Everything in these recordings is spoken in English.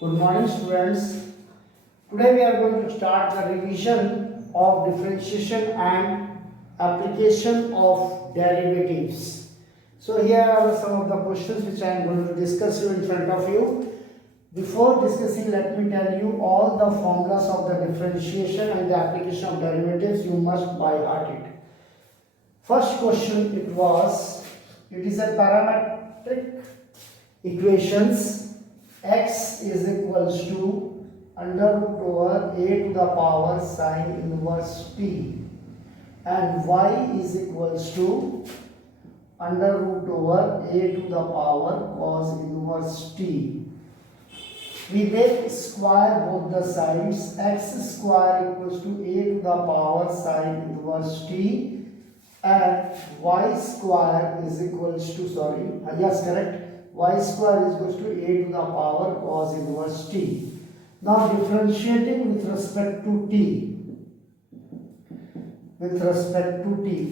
Good morning, students. Today we are going to start the revision of differentiation and application of derivatives. So here are some of the questions which I am going to discuss you in front of you. Before discussing, let me tell you all the formulas of the differentiation and the application of derivatives. You must by heart it. First question it is a parametric equations. X is equals to under root over a to the power sine inverse t, and y is equals to under root over a to the power cos inverse t. We make square both the sides. X square equals to a to the power sine inverse t, and y square is equals to yes, correct, y square is equals to a to the power cos inverse t. Now differentiating with respect to t.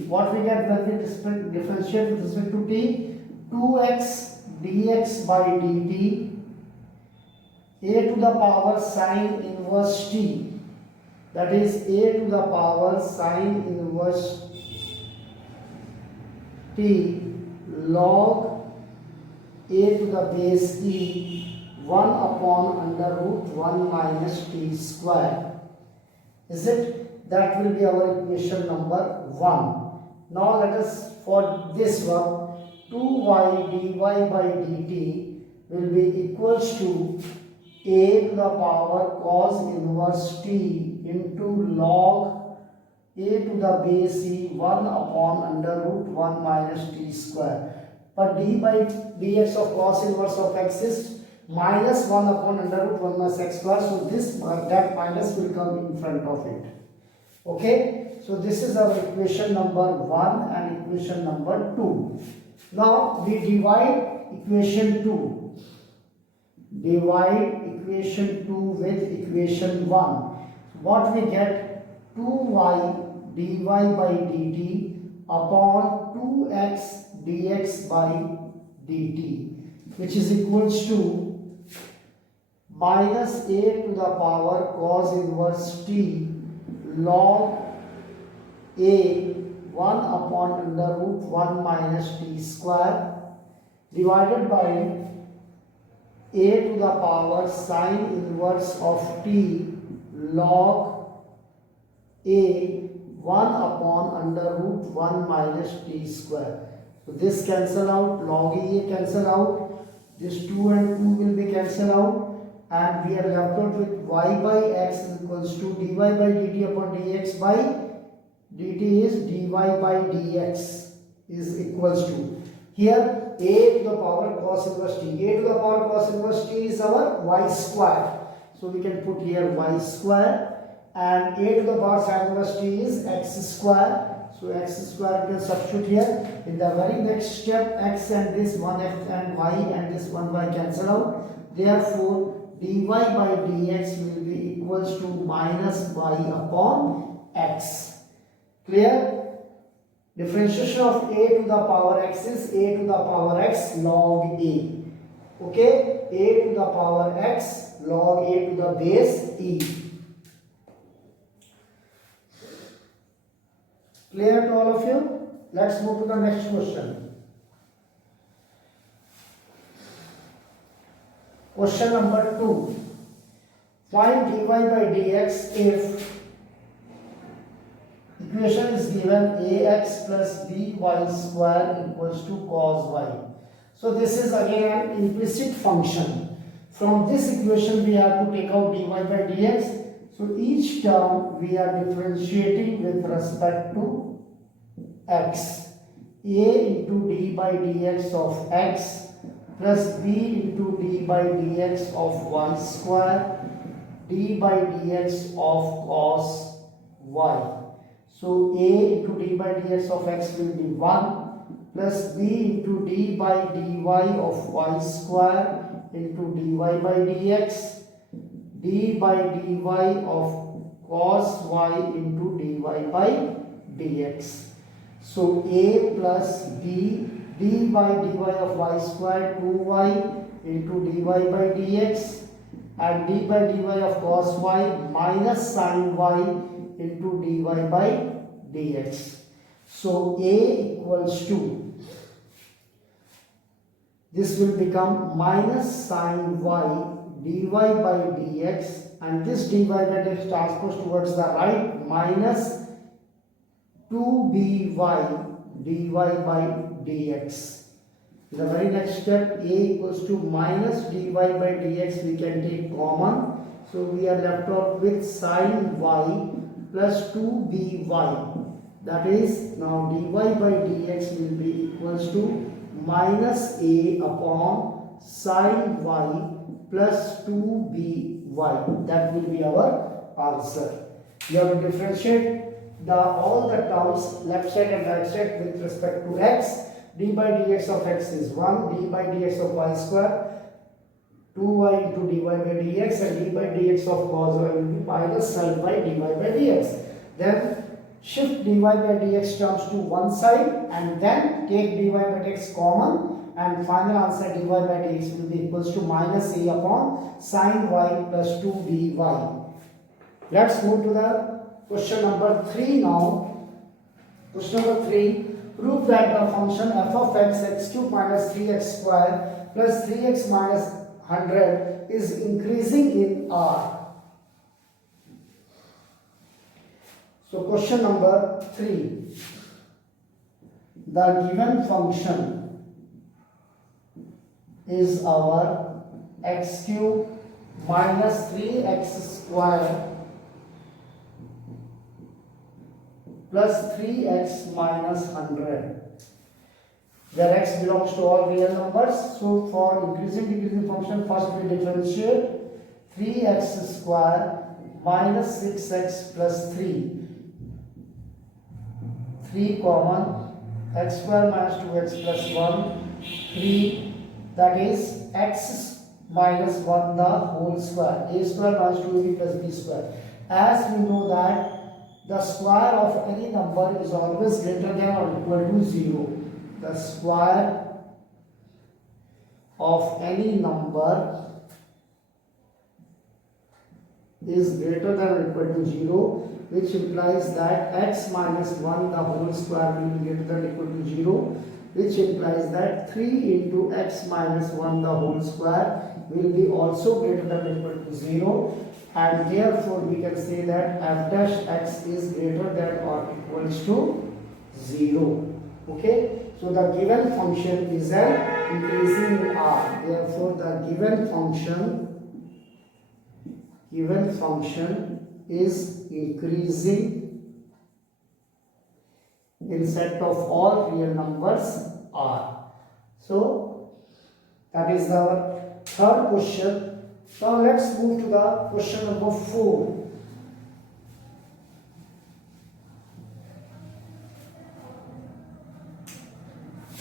What we get when we differentiate with respect to t? 2x dx by dt a to the power sine inverse t, that is a to the power sine inverse t log a to the base e 1 upon under root 1 minus t square. Is it? That will be our equation number 1. Now let us, for this one, 2y dy by dt will be equals to a to the power cos inverse t into log a to the base e 1 upon under root 1 minus t square. But d by dx of cos inverse of x is minus 1 upon under root 1 minus x square. So this that minus will come in front of it. Okay. So this is our equation number 1 and equation number 2. Now we divide equation 2. Divide equation 2 with equation 1. What we get? 2y dy by dt upon 2x dx by dt, which is equals to minus a to the power cos inverse t log a 1 upon under root 1 minus t square divided by a to the power sine inverse of t log a 1 upon under root 1 minus t square. So this cancel out, log a cancel out, this 2 and 2 will be cancel out, and we are left out with y by x is equals to dy by dt upon dx by dt is dy by dx is equals to, here a to the power cos inverse t, a to the power cos inverse t is our y square, so we can put here y square, and a to the power sine inverse t is x square. So x square we can substitute here. In the very next step, x and this 1x and y and this 1y cancel out. Therefore, dy by dx will be equals to minus y upon x. Clear? Differentiation of a to the power x is a to the power x log a. Okay? A to the power x log a to the base e. Clear to all of you? Let's move to the next question. Question number 2. Find dy by dx if equation is given ax plus by square equals to cos y. So this is again an implicit function. From this equation we have to take out dy by dx. So each term we are differentiating with respect to x. A into d by dx of x plus b into d by dx of y square d by dx of cos y. So a into d by dx of x will be 1 plus b into d by dy of y square into dy by dx d by dy of cos y into dy by dx. So a plus b d by dy of y square 2y into dy by dx and d by dy of cos y minus sin y into dy by dx. So a equals to, this will become minus sin y dy by dx, and this dy by dx transpose towards the right, minus 2by dy by dx. The very next step, a equals to minus dy by dx, we can take common. So we are left out with sin y plus 2by. That is, now dy by dx will be equals to minus a upon sin y plus 2by. That will be our answer. You have to differentiate all the terms left side and right side with respect to x. D by dx of x is 1, d by dx of y square, 2y into dy by dx, and d by dx of cos y will be minus sin by dy by dx. Then shift dy by dx terms to one side and then take dy by dx common, and final answer dy by dx will be equals to minus a upon sin y plus 2by. Let's move to the question number 3 now. Question number 3. Prove that the function f of x, x cube minus 3x square plus 3x minus 100 is increasing in R. So question number 3. The given function is our x cube minus 3x square plus 3x minus 100, where x belongs to all real numbers. So for decreasing function, first we differentiate 3x square minus 6x plus 3. 3 common, x square minus 2x plus 1, 3, that is x minus 1 the whole square, a square minus 2ab plus b square. As we know that the square of any number is always greater than or equal to 0. The square of any number is greater than or equal to 0, which implies that x minus 1 the whole square will be greater than or equal to 0, which implies that 3 into x minus 1 the whole square will be also greater than or equal to 0. And therefore we can say that f dash x is greater than or equals to 0. Okay, so the given function is an increasing in R. Therefore the given function is increasing in set of all real numbers R. So that is our third question. Now let's move to the question number 4.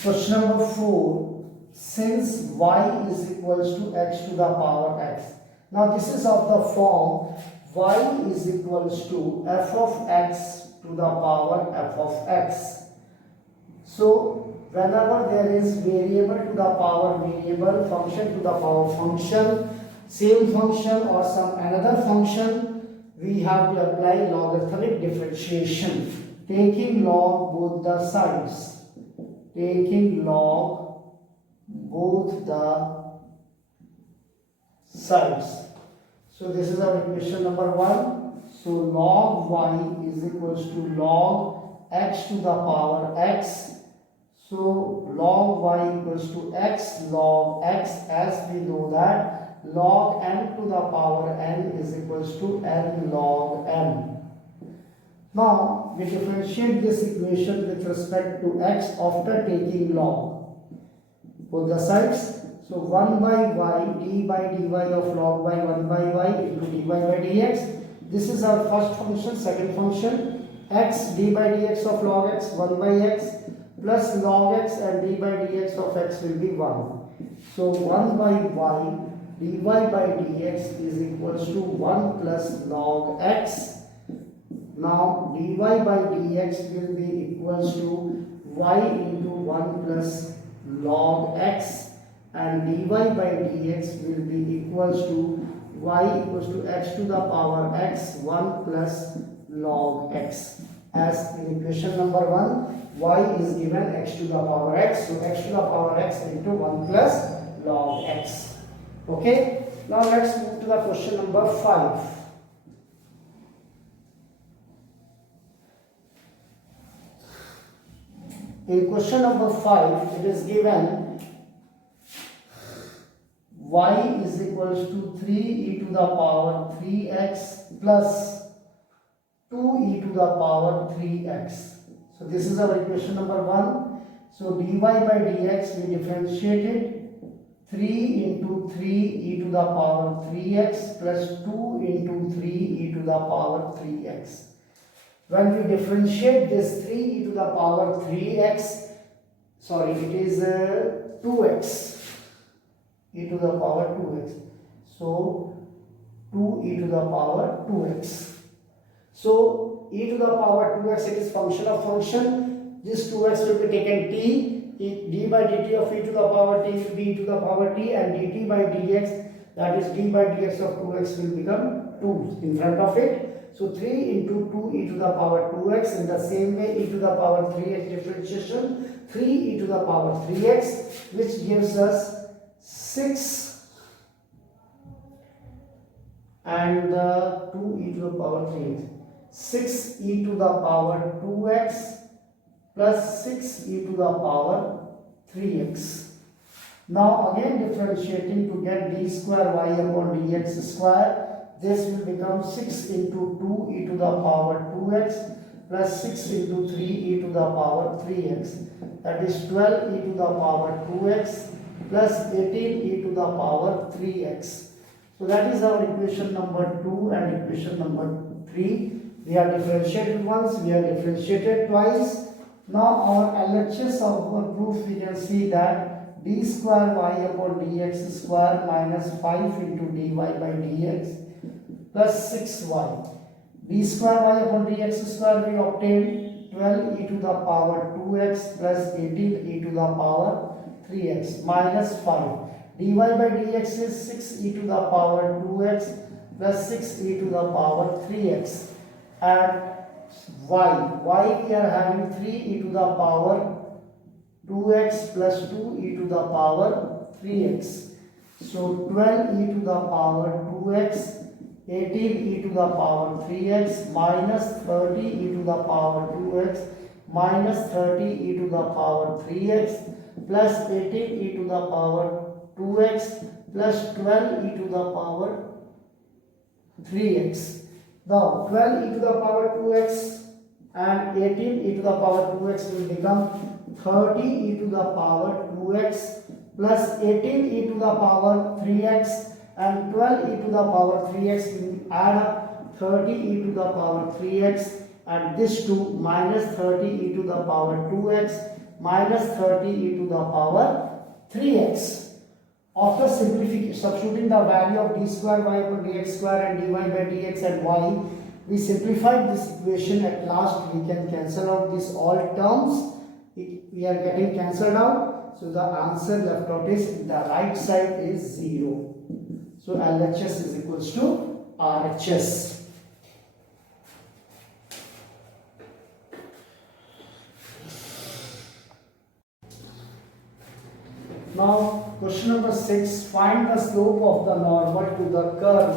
Question number 4. Since y is equals to x to the power x. Now this is of the form y is equals to f of x to the power f of x. So whenever there is variable to the power variable, function to the power function, same function or some another function, we have to apply logarithmic differentiation, taking log both the sides. Taking log both the sides. So this is our equation number 1. So log y is equals to log x to the power x. So log y equals to x log x, as we know that log n to the power n is equals to n log n. Now we differentiate this equation with respect to x after taking log both the sides. So 1 by y, d by dy of log y 1 by y into dy by dx. This is our first function. Second function, x d by dx of log x 1 by x plus log x and d by dx of x will be 1. So 1 by y dy by dx is equals to 1 plus log x. Now dy by dx will be equals to y into 1 plus log x, and dy by dx will be equals to y equals to x to the power x 1 plus log x. As in equation number 1, y is given x to the power x, so x to the power x into 1 plus log x. Okay, now let's move to the question number 5. In question number 5, it is given y is equals to 3e to the power 3x plus 2e to the power 3x. So this is our equation number 1. So dy by dx we differentiated 3 into 3e to the power 3x plus 2 into 3e to the power 3x. When we differentiate this 3e to the power 3x, sorry, it is 2x. E to the power 2x. So 2e to the power 2x. So e to the power 2x, it is function of function. This 2x will be taken t. D by dt of e to the power t will be e to the power t, and dt by dx, that is d by dx of 2x will become 2 in front of it. So 3 into 2 e to the power 2x. In the same way, e to the power 3x differentiation, 3 e to the power 3x, which gives us 6 and 2e to the power 3x. 6e to the power 2x plus 6e to the power 3x. Now again differentiating to get d square y upon dx square. This will become 6 into 2e to the power 2x plus 6 into 3e to the power 3x. That is 12e to the power 2x plus 18e to the power 3x. So that is our equation number 2 and equation number 3. We are differentiated once, we are differentiated twice. Now our LHS of our proof, we can see that d square y upon dx square minus 5 into dy by dx plus 6y. d square y upon dx square we obtained 12e to the power 2x plus 18e to the power 3x minus 5. dy by dx is 6e to the power 2x plus 6e to the power 3x, and y we are having 3e to the power 2x plus 2e to the power 3x. So 12e to the power 2x, 18e to the power 3x minus 30e to the power 2x minus 30e to the power 3x plus 18e to the power 2x plus 12e to the power 3x. Now 12e to the power 2x and 18e to the power 2x will become 30e to the power 2x plus 18e to the power 3x, and 12e to the power 3x will add up 30e to the power 3x, and this 2 minus 30e to the power 2x minus 30e to the power 3x. After simplification, substituting the value of d square y upon dx square and dy by dx and y, we simplified this equation. At last we can cancel out this all terms. We are getting cancelled out, so the answer left out is the right side is 0. So LHS is equals to RHS. Now question number 6, find the slope of the normal to the curve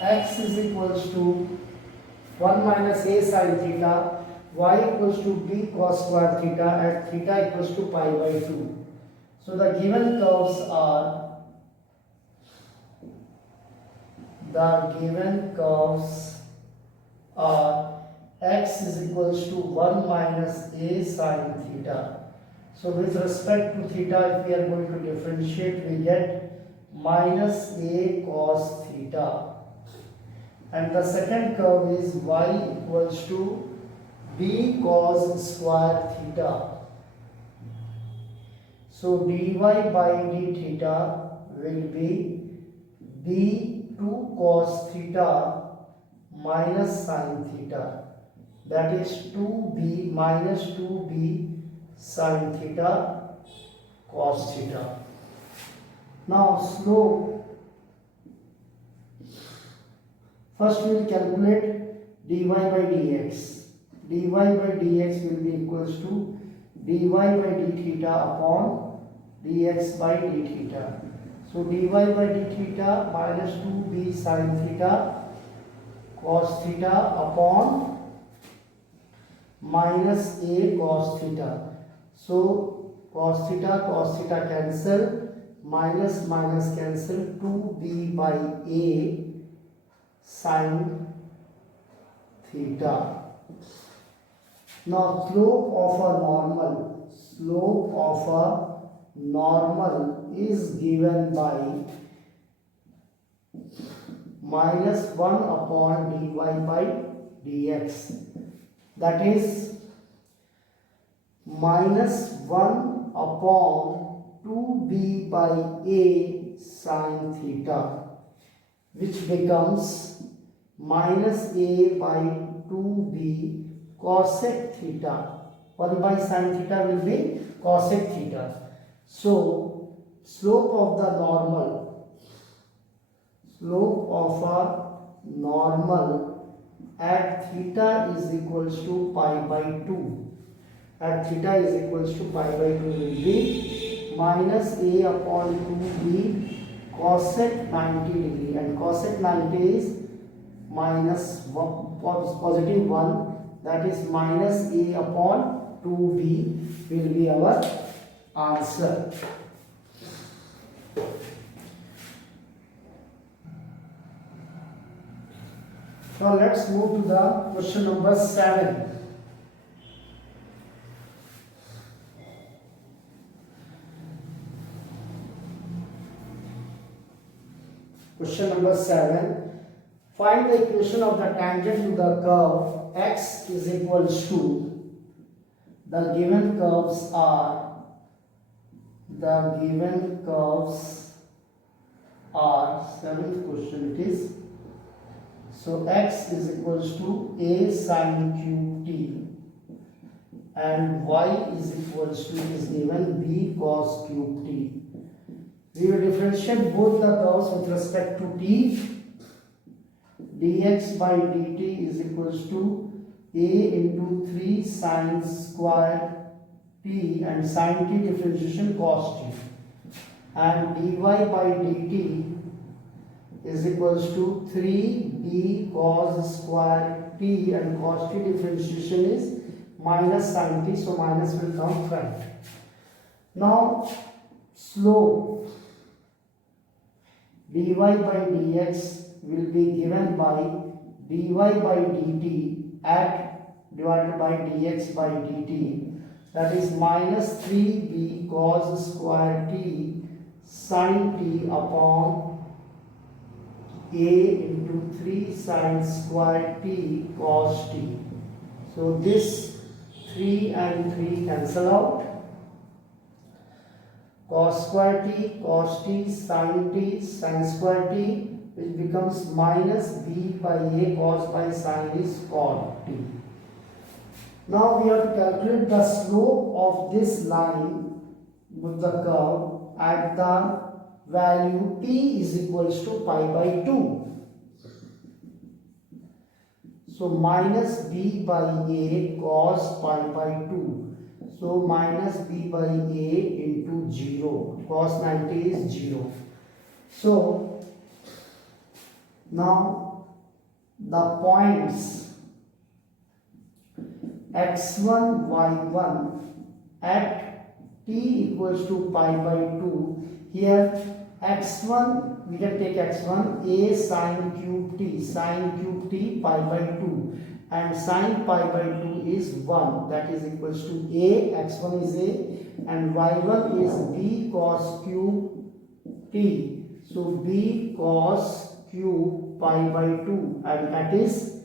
x is equals to 1 minus a sin theta, y equals to b cos square theta, and theta equals to pi by 2. So the given curves are x is equals to 1 minus a sin theta. So with respect to theta, if we are going to differentiate, we get minus a cos theta. And the second curve is y equals to b cos square theta. So dy by d theta will be b2 cos theta minus sin theta. That is 2b minus 2b sin theta cos theta. Now slope First we will calculate dy by dx. Dy by dx will be equals to dy by d theta upon dx by d theta. So dy by d theta minus 2b sin theta cos theta upon minus a cos theta. So cos theta cancel, minus minus cancel, 2b by a sin theta. Now slope of a normal is given by minus 1 upon dy by dx. That is minus 1 upon 2b by a sin theta, which becomes minus a by 2b cosec theta. 1 by sin theta will be cosec theta. So slope of a normal at theta is equals to pi by 2. At theta is equals to pi by 2 will be minus a upon 2b cosec 90 degree, and cosec 90 is minus positive 1, that is minus a upon 2b will be our answer. Now let's move to the question number 7. Question number 7. Find the equation of the tangent to the curve x is equals to, the given curves are, seventh question it is. So x is equals to a sin cube t and y is equals to, is given b cos cube t. We will differentiate both the curves with respect to t. Dx by dt is equals to a into 3 sin square t, and sin t differentiation cos t, and dy by dt is equals to 3b cos square t, and cos t differentiation is minus sin t, so minus will come front. Now slope dy by dx will be given by dy by dt at divided by dx by dt, that is minus 3b cos square t sin t upon a into 3 sin square t cos t. So this 3 and 3 cancel out. Cos square t, cos t, sin square t, which becomes minus b by a cos by sin is cot t. Now we have to calculate the slope of this line with the curve at the value t is equals to pi by 2. So minus b by a cos pi by 2. So minus b by a into 0. Cos 90 is 0. So now the points x1, y1 at t equals to pi by 2. Here x1, we can take x1 a sin cube t pi by 2, and sin pi by 2 is 1, that is equals to a, x1 is a, and y1 is b cos cube t. So b cos cube pi by 2, and that is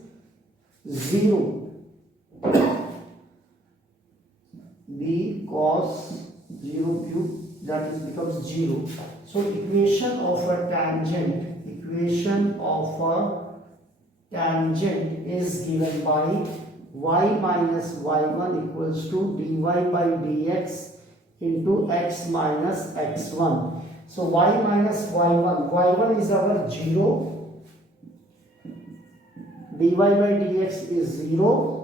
0. b cos 0 cube, that is becomes 0. So equation of a tangent is given by y minus y1 equals to dy by dx into x minus x1. So y minus y1 is our 0, dy by dx is 0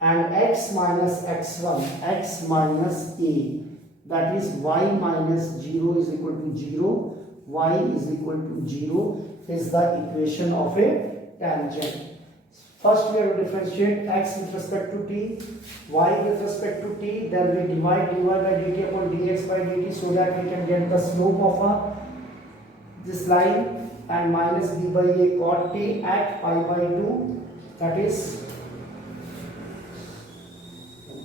and x minus x1, x minus a, that is y minus 0 is equal to 0, y is equal to 0 is the equation of a tangent. First we have to differentiate x with respect to t, y with respect to t, then we divide dy by dt upon dx by dt so that we can get the slope of this line, and minus b by a cot t at pi by 2, that is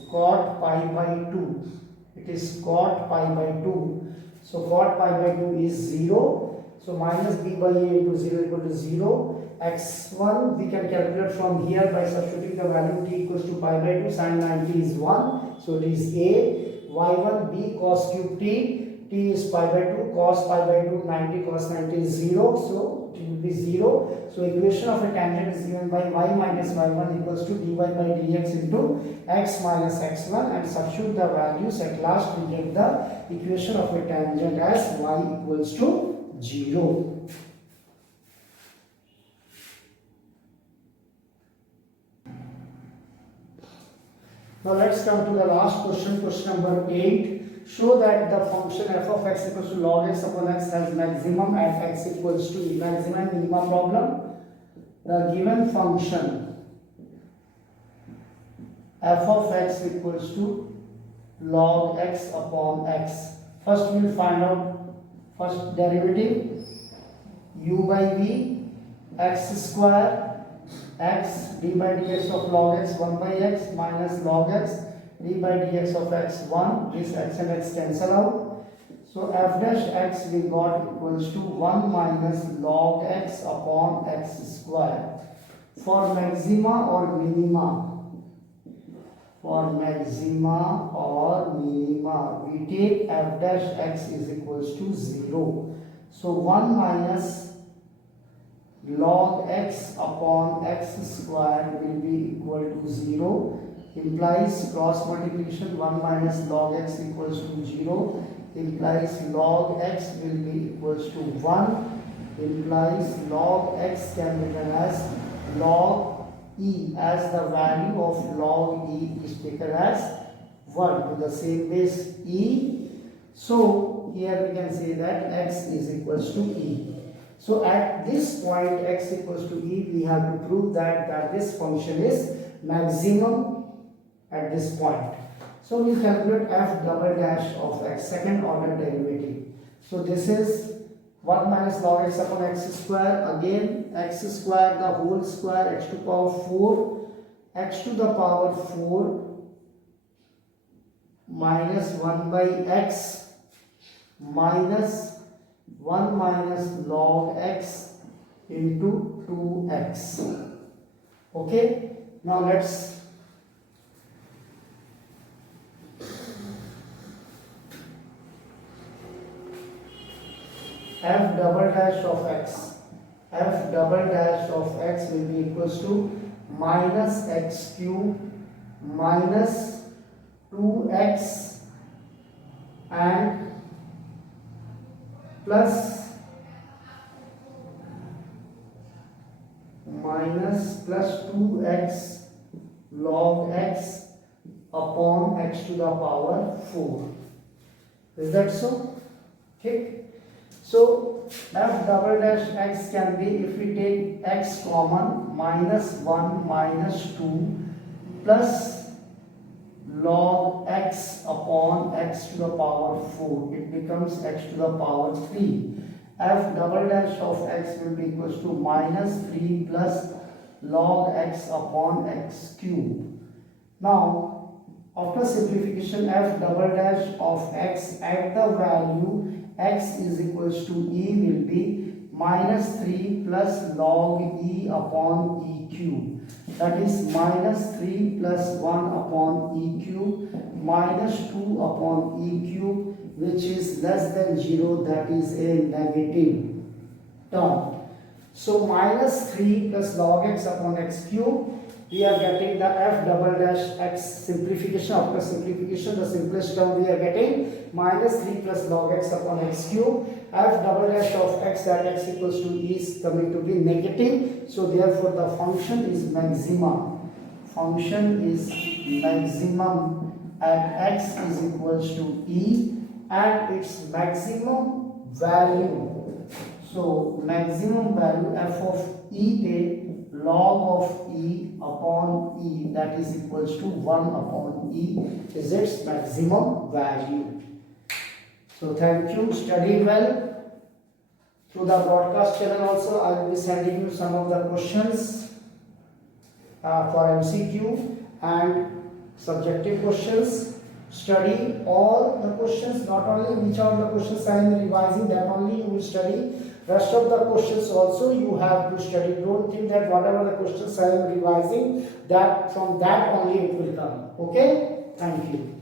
cot pi by 2. It is cot pi by 2. So cot pi by 2 is 0. So minus b by a into 0 equal to 0. x1 we can calculate from here by substituting the value t equals to pi by 2. Sin 90 is 1. So it is a. y1 b cos cube t. T is pi by 2. Cos pi by 2. 90 cos 90 is 0. So it will be 0. So equation of a tangent is given by y minus y1 equals to dy by dx into x minus x1, and substitute the values. At last we get the equation of a tangent as y equals to 0. Now let's come to the last question, question number 8. Show that the function f of x equals to log x upon x has maximum at x equals to e. Maximum and minimum problem. The given function f of x equals to log x upon x. First we will find out first derivative, u by v, x square, x d by dx of log x 1 by x minus log x d by dx of x 1. This x and x cancel out. So f dash x we got equals to 1 minus log x upon x square. For maxima or minima, we take f dash x is equals to 0. So 1 minus log x upon x square will be equal to 0, implies cross multiplication. 1 minus log x equals to 0, implies log x will be equals to 1, implies log x can be written as log e, as the value of log e is taken as 1 to the same base e. So here we can say that x is equals to e. So at this point x equals to e, we have to prove that this function is maximum at this point. So we calculate f double dash of x, second order derivative. So this is 1 minus log x upon x square, again x square the whole square, x to the power 4, x to the power 4 minus 1 by x minus 1 minus log x into 2x. Okay, now let's f double dash of x. F double dash of x will be equals to minus x cube minus 2x and plus 2x log x upon x to the power 4. Is that so? Okay. So f double dash x can be, if we take x common, minus 1 minus 2 plus log x upon x to the power 4. It becomes x to the power 3. F double dash of x will be equals to minus 3 plus log x upon x cube. Now after simplification, f double dash of x at the value x is equals to e will be minus 3 plus log e upon e cube. That is minus 3 plus 1 upon e cube minus 2 upon e cube, which is less than 0, that is a negative term. So minus 3 plus log x upon x cube, we are getting the f double dash x simplification. After simplification, the simplest term we are getting minus 3 plus log x upon x cube. f double dash of x, that x equals to e, is coming to be negative. So therefore the function is maximum. Function is maximum at x is equals to e, and its maximum value. So maximum value f of e log of e upon e, that is equals to 1 upon e, is its maximum value. So thank you, study well. Through the broadcast channel also I will be sending you some of the questions for MCQ and subjective questions. Study all the questions, not only which are the questions I am revising, that only you will study. Rest of the questions also you have to study. Don't think that whatever the questions I am revising, that from that only it will come. Okay? Thank you.